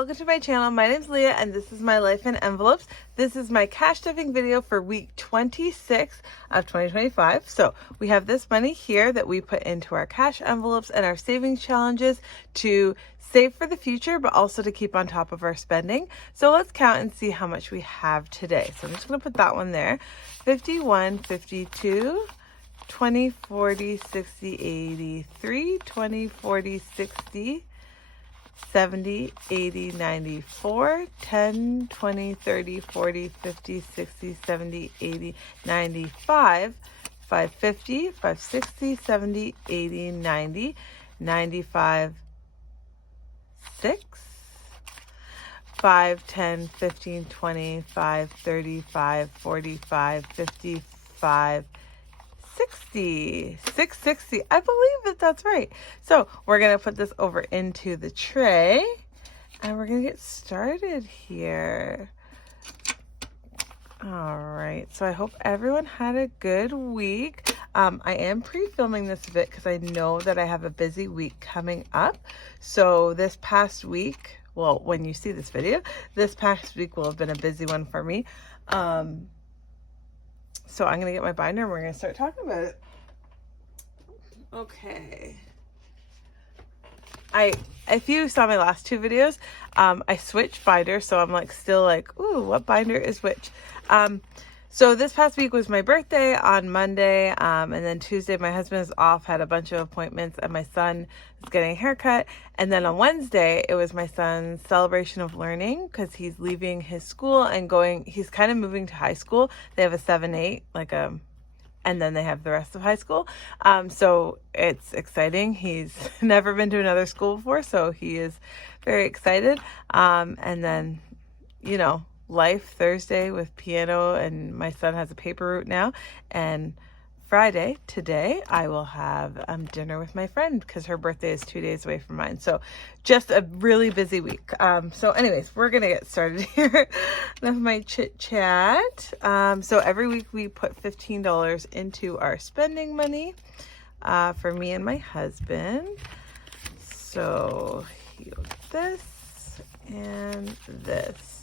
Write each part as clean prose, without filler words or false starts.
welcome to my channel. My name's Leah and this is my life in envelopes. This is my cash stuffing video for week 26 of 2025. So we have this money here that we put into our cash envelopes and our savings challenges to save for the future, but also to keep on top of our spending. So let's count and see how much we have today. So I'm just going to put that one there. 51, 52, 20, 40, 60, 83, 20, 40, 60, 70, 80, 94, 10, 20, 30, 40, 50, 60, 70, 80, 95, 550, 560, 70, 80, 90, 95, 6, 5, 10, 15, 20, 5, 35, 45, 55, 60, 660. I believe that that's right. So we're going to put this over into the tray and we're going to get started here. All right. So I hope everyone had a good week. I am pre-filming this a bit because I know that I have a busy week coming up. So this past week, well, when you see this video, this past week will have been a busy one for me. So I'm going to get my binder and we're going to start talking about it. Okay. If you saw my last two videos, I switched binders. So I'm still ooh, what binder is which? So this past week was my birthday on Monday. And then Tuesday, my husband is off, had a bunch of appointments, and my son is getting a haircut. And then on Wednesday, it was my son's celebration of learning because he's leaving his school and he's kind of moving to high school. They have a 7-8, and then they have the rest of high school. So it's exciting. He's never been to another school before, so he is very excited. And then, life Thursday with piano, and my son has a paper route now. And Friday, today, I will have dinner with my friend because her birthday is 2 days away from mine. So just a really busy week. So anyways, we're going to get started here. Enough of my chit chat. So every week we put $15 into our spending money for me and my husband. So he'll get this and this.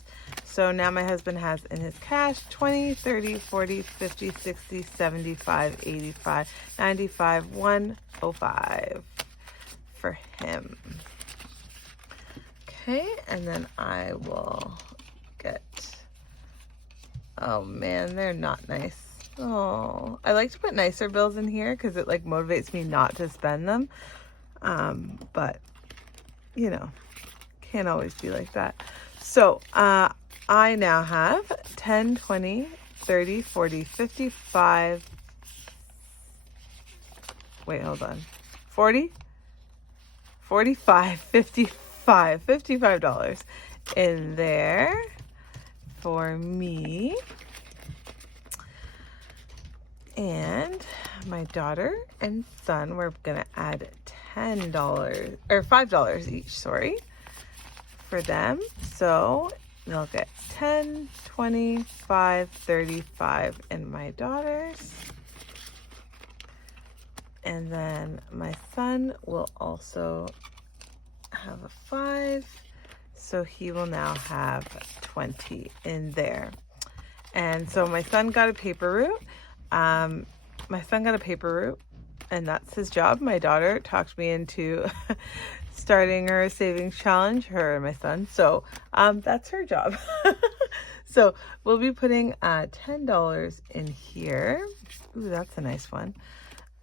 So now my husband has in his cash 20, 30, 40, 50, 60, 75, 85, 95, 105 for him. Okay, and then I will get, oh man, they're not nice. Oh, I like to put nicer bills in here because it motivates me not to spend them. But can't always be like that. So, I now have 10, 20, 30, 40, 55, wait, hold on, 40, 45, 55, $55 in there for me. And my daughter and son, we're going to add $10 or $5 each, sorry, for them. So they'll get 10, 25, 35 in my daughter's. And then my son will also have a 5. So he will now have 20 in there. And so my son got a paper route. And that's his job. My daughter talked me into starting her savings challenge, her and my son. So that's her job. So we'll be putting $10 in here. Ooh, that's a nice one.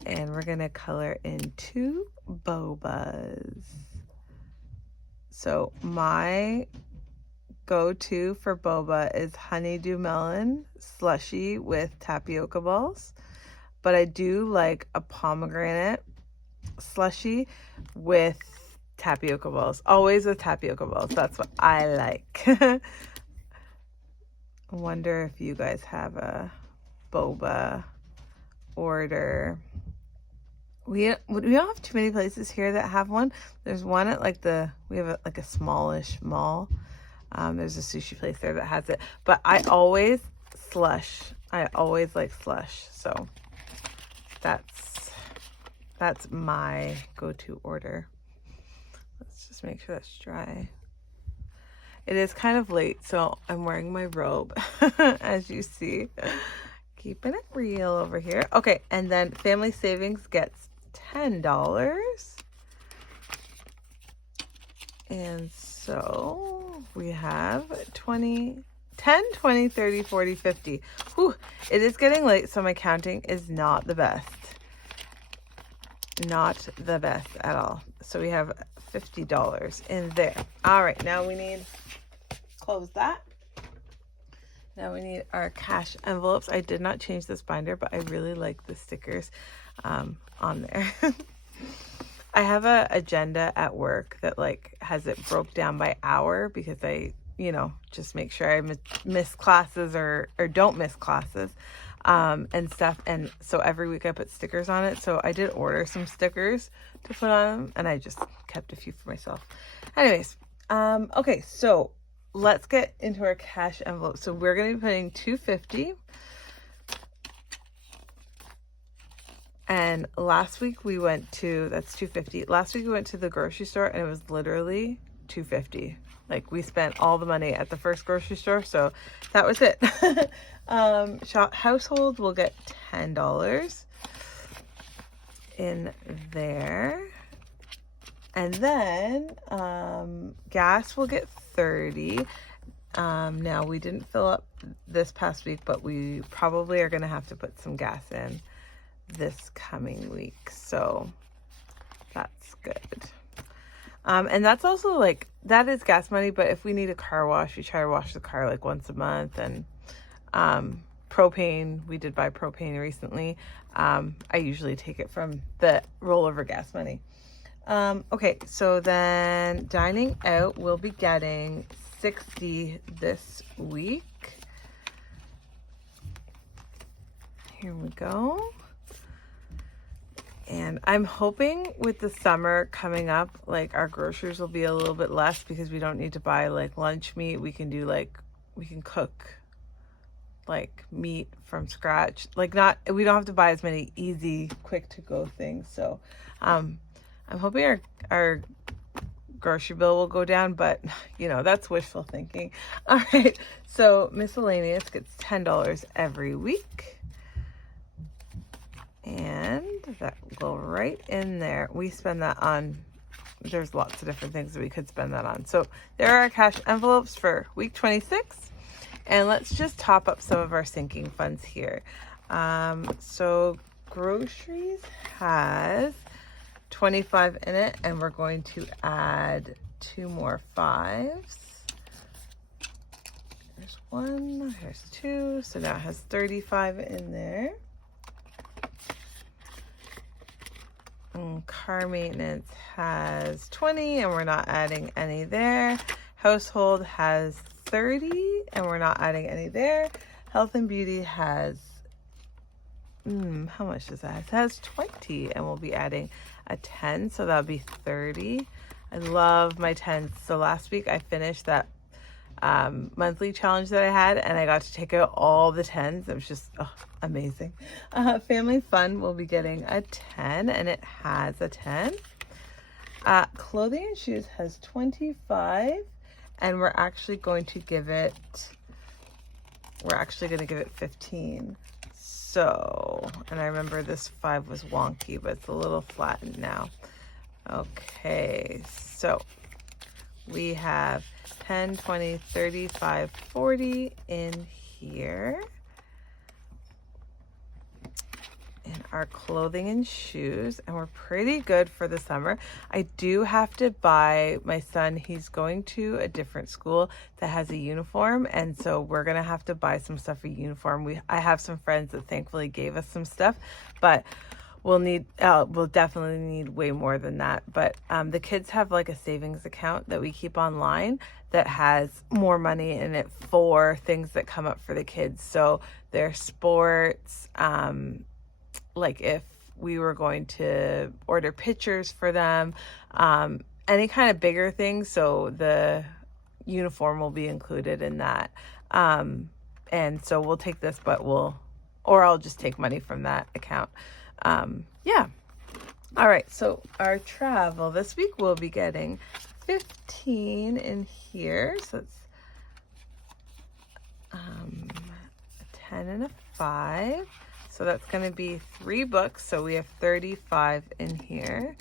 And we're going to color in 2 bobas. So my go-to for boba is honeydew melon slushy with tapioca balls. But I do like a pomegranate slushy with tapioca balls. Always with tapioca balls. That's what I like. I wonder if you guys have a boba order. We don't have too many places here that have one. There's one at we have a smallish mall. There's a sushi place there that has it. But I always slush. I always like slush. So that's my go-to order. Let's just make sure that's dry. It is kind of late, so I'm wearing my robe, as you see. Keeping it real over here. Okay, and then Family Savings gets $10. And so we have 20, 10, 20, 30, 40, 50. Whew, it is getting late, so my counting is not the best. Not the best at all. So we have $50 in there. All right, now we need, close that. Now we need our cash envelopes. I did not change this binder, but I really like the stickers on there. I have a agenda at work that like has it broke down by hour because I, you know, just make sure I miss classes or don't miss classes and stuff. And so every week I put stickers on it. So I did order some stickers to put on them, and I just kept a few for myself. Anyways, okay, so let's get into our cash envelope. So we're going to be putting $250. And last week we went to, that's $250. Last week we went to the grocery store and it was literally $250. Like we spent all the money at the first grocery store. So that was it. Household will get $10 in there. And then gas will get $30. Now we didn't fill up this past week, but we probably are going to have to put some gas in this coming week, so that's good. And that's also like, that is gas money, but if we need a car wash, we try to wash the car like once a month. And propane, we did buy propane recently. I usually take it from the rollover gas money. Okay, so then dining out, we'll be getting $60 this week. Here we go. And I'm hoping with the summer coming up, like our groceries will be a little bit less because we don't need to buy like lunch meat. We can do like, we can cook like meat from scratch. Like we don't have to buy as many easy, quick to go things. So I'm hoping our grocery bill will go down, but you know, that's wishful thinking. All right, so miscellaneous gets $10 every week. And that will go right in there. We spend that on, there's lots of different things that we could spend that on. So there are our cash envelopes for week 26. And let's just top up some of our sinking funds here. So groceries has 25 in it, and we're going to add 2 more 5s. There's 1, there's 2, so now it has 35 in there. Car maintenance has 20, and we're not adding any there. Household has 30, and we're not adding any there. Health and beauty has, how much does that have? It has 20, and we'll be adding a 10, so that'll be 30. I love my 10s. So last week I finished that monthly challenge that I had, and I got to take out all the 10s. It was just amazing. Family fun will be getting a 10, and it has a 10. Clothing and shoes has 25, and we're actually going to give it 15. So, and I remember this 5 was wonky, but it's a little flattened now. Okay, so we have 10, 20, 35, 40 in here. In our clothing and shoes, and we're pretty good for the summer. I do have to buy my son, he's going to a different school that has a uniform, and so we're gonna have to buy some stuff for uniform. I have some friends that thankfully gave us some stuff, but we'll definitely need way more than that. But the kids have like a savings account that we keep online that has more money in it for things that come up for the kids. So their sports, like if we were going to order pictures for them, any kind of bigger things. So the uniform will be included in that. And so we'll take this, or I'll just take money from that account. Yeah. All right. So our travel this week, we'll be getting 15 in here. So it's a 10 and a 5. So that's going to be 3 books. So we have 35 in here.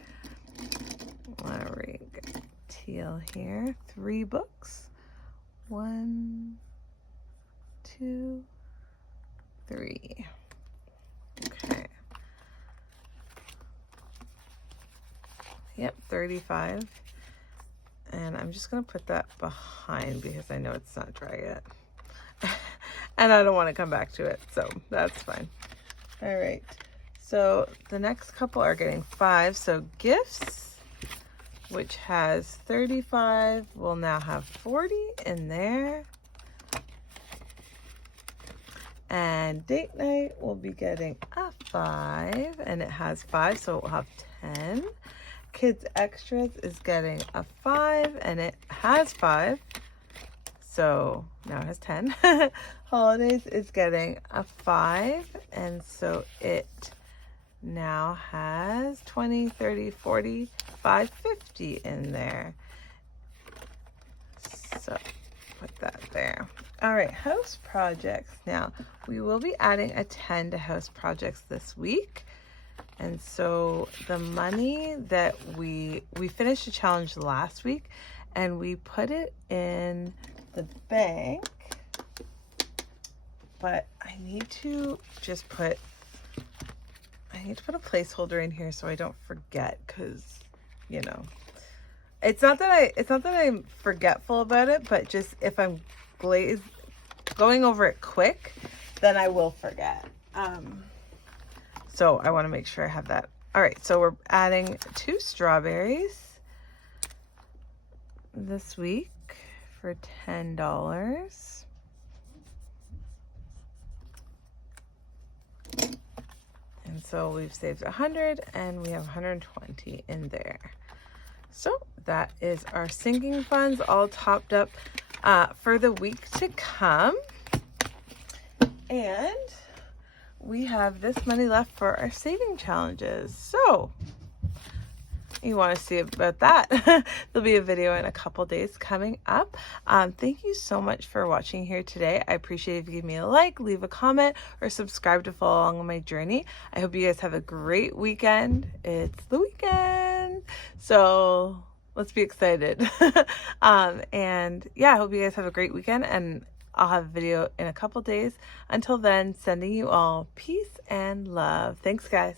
All right, teal here. 3 books. 1, 2, 3. Okay. Yep, 35. And I'm just going to put that behind because I know it's not dry yet. And I don't want to come back to it, so that's fine. All right. So the next couple are getting 5. So gifts, which has 35, will now have 40 in there. And date night will be getting a 5, and it has 5, so it will have 10. Kids Extras is getting a 5, and it has 5, so now it has 10. Holidays is getting a 5, and so it now has 20, 30, 40, 50 in there. So put that there. All right, house projects. Now, we will be adding a 10 to house projects this week. And so the money that we finished a challenge last week, and we put it in the bank. But I need to just put a placeholder in here so I don't forget, because, you know, it's not that I'm forgetful about it, but just if I'm going over it quick, then I will forget. So I want to make sure I have that. All right, so we're adding 2 strawberries this week for $10. And so we've saved 100, and we have 120 in there. So that is our sinking funds all topped up for the week to come. And we have this money left for our saving challenges. So you want to see about that, there'll be a video in a couple days coming up. Thank you so much for watching here today. I appreciate if you give me a like, leave a comment, or subscribe to follow along on my journey. I hope you guys have a great weekend. It's the weekend, so let's be excited. And yeah, I hope you guys have a great weekend, and I'll have a video in a couple days. Until then, sending you all peace and love. Thanks, guys.